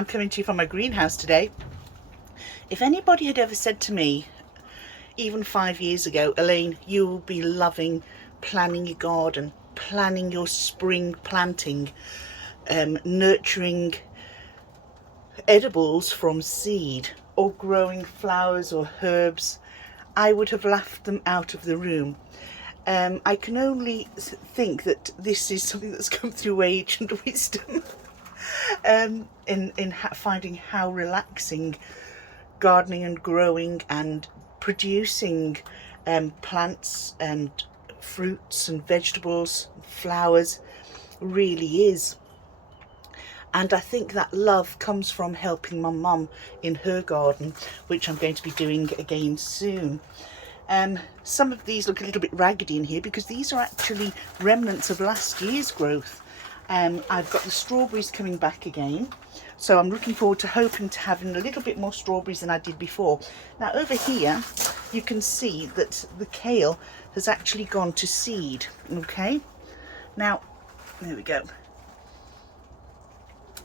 I'm coming to you from my greenhouse today. If anybody had ever said to me, even 5 years ago, Elaine, you will be loving planning your garden, planning your spring planting, nurturing edibles from seed, or growing flowers or herbs, I would have laughed them out of the room. I can only think that this is something that's come through age and wisdom, in finding how relaxing gardening and growing and producing plants and fruits and vegetables, flowers really is. And I think that love comes from helping my mum in her garden, which I'm going to be doing again soon. Some of these look a little bit raggedy in here because these are actually remnants of last year's growth. I've got the strawberries coming back again, so I'm looking forward to hoping to having a little bit more strawberries than I did before. Now over here you can see that the kale has actually gone to seed. Okay, now there we go.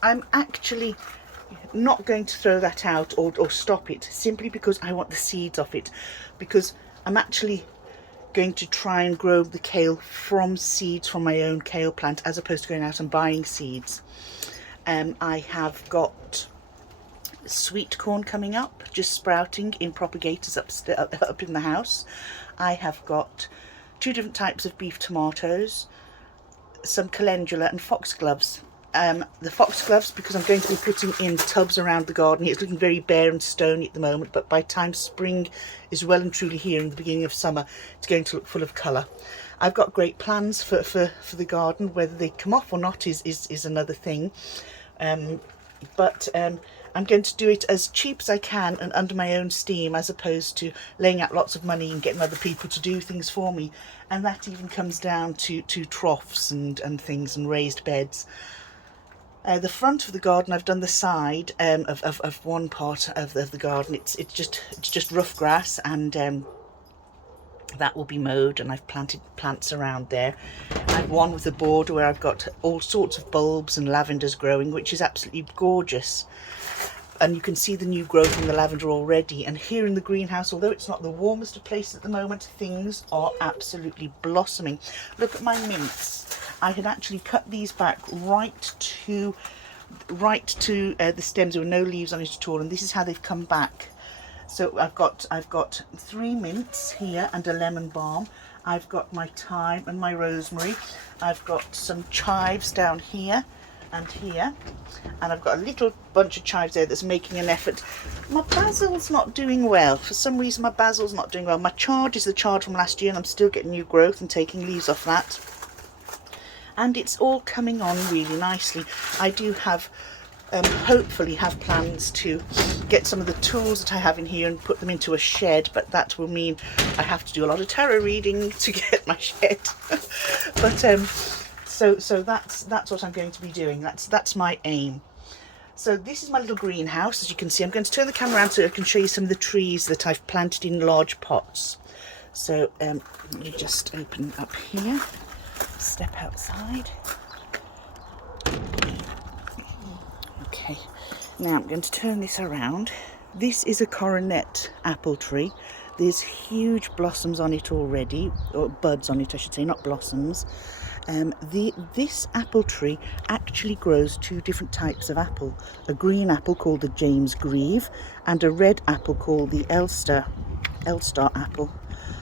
I'm actually not going to throw that out or stop it, simply because I want the seeds off it, because I'm actually going to try and grow the kale from seeds from my own kale plant, as opposed to going out and buying seeds. I have got sweet corn coming up, just sprouting in propagators up in the house. I have got 2 different types of beef tomatoes, some calendula and foxgloves. The foxgloves, because I'm going to be putting in tubs around the garden. It's looking very bare and stony at the moment, but by the time spring is well and truly here in the beginning of summer, it's going to look full of colour. I've got great plans for the garden. Whether they come off or not is another thing. But I'm going to do it as cheap as I can and under my own steam, as opposed to laying out lots of money and getting other people to do things for me. And that even comes down to troughs and things and raised beds. The front of the garden, I've done the side of one part of the garden. It's just rough grass, and that will be mowed, and I've planted plants around there. I've one with a border where I've got all sorts of bulbs and lavenders growing, which is absolutely gorgeous. And you can see the new growth in the lavender already. And here in the greenhouse, although it's not the warmest of places at the moment, things are absolutely blossoming. Look at my mints. I had actually cut these back right to the stems. There were no leaves on it at all, and this is how they've come back. So I've got 3 mints here and a lemon balm. I've got my thyme and my rosemary. I've got some chives down here and here, and I've got a little bunch of chives there that's making an effort. My basil's not doing well. For some reason my basil's not doing well. My chard is the chard from last year, and I'm still getting new growth and taking leaves off that. And it's all coming on really nicely. I do have hopefully have plans to get some of the tools that I have in here and put them into a shed, but that will mean I have to do a lot of tarot reading to get my shed. But so that's what I'm going to be doing. That's my aim. So this is my little greenhouse. As you can see, I'm going to turn the camera around so I can show you some of the trees that I've planted in large pots. So let me just open up here, step outside. Okay, now I'm going to turn this around. This is a coronet apple tree. There's huge blossoms on it already, or buds on it I should say, not blossoms. This apple tree actually grows 2 different types of apple. A green apple called the James Grieve, and a red apple called the Elstar apple.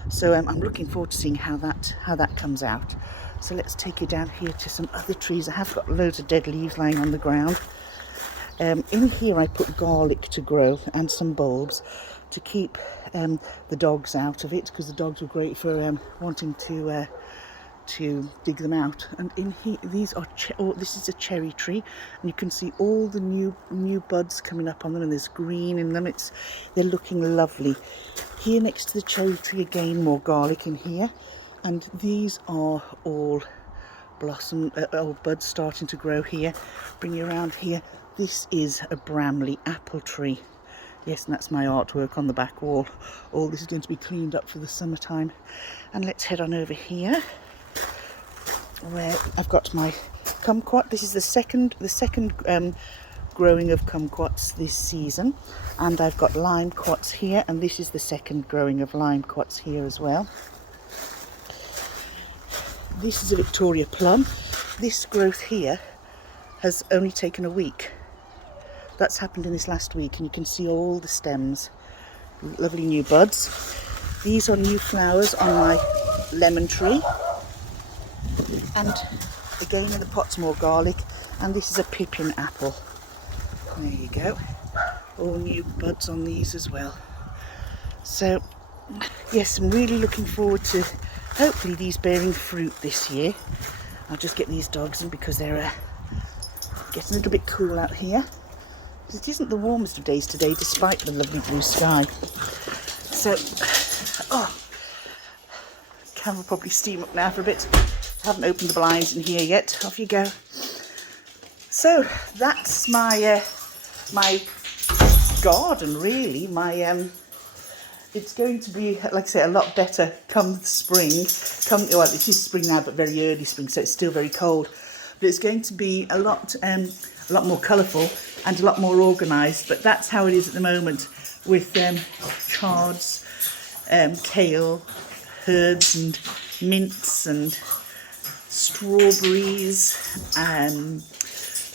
So I'm looking forward to seeing how that comes out. So let's take you down here to some other trees. I have got loads of dead leaves lying on the ground. In here I put garlic to grow and some bulbs to keep the dogs out of it, because the dogs were great for wanting to dig them out. And in here, this is a cherry tree, and you can see all the new buds coming up on them, and there's green in them. They're looking lovely. Here next to the cherry tree again, more garlic in here, and these are all old buds starting to grow here. Bring you around here. This is a Bramley apple tree. Yes, and that's my artwork on the back wall. All this is going to be cleaned up for the summertime. And let's head on over here, where I've got my kumquat. This is the second growing of kumquats this season, and I've got lime quats here, and this is the second growing of lime quats here as well. This is a Victoria plum. This growth here has only taken a week. That's happened in this last week, and you can see all the stems, lovely new buds. These are new flowers on my lemon tree, and again in the pot's more garlic, and this is a pippin apple. There you go, all new buds on these as well. So yes, I'm really looking forward to hopefully these bearing fruit this year. I'll just get these dogs in because they're getting a little bit cool out here. It isn't the warmest of days today, despite the lovely blue sky. So, camera will probably steam up now for a bit. Haven't opened the blinds in here yet. Off you go. So that's my my garden, really. It's going to be, like I say, a lot better come spring. Well, it is spring now, but very early spring, so it's still very cold. But it's going to be a lot more colourful and a lot more organised. But that's how it is at the moment with chards, kale, herbs and mints and strawberries.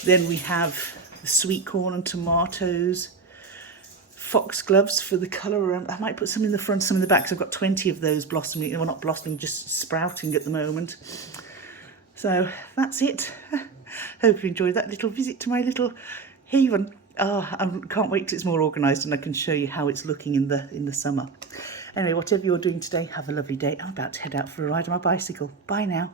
Then we have the sweet corn and tomatoes. Foxgloves for the colour around. I might put some in the front, some in the back, because I've got 20 of those blossoming. Well, not blossoming, just sprouting at the moment. So that's it. Hope you enjoyed that little visit to my little haven. Oh, I can't wait till it's more organised and I can show you how it's looking in the summer. Anyway, whatever you're doing today, have a lovely day. I'm about to head out for a ride on my bicycle. Bye now.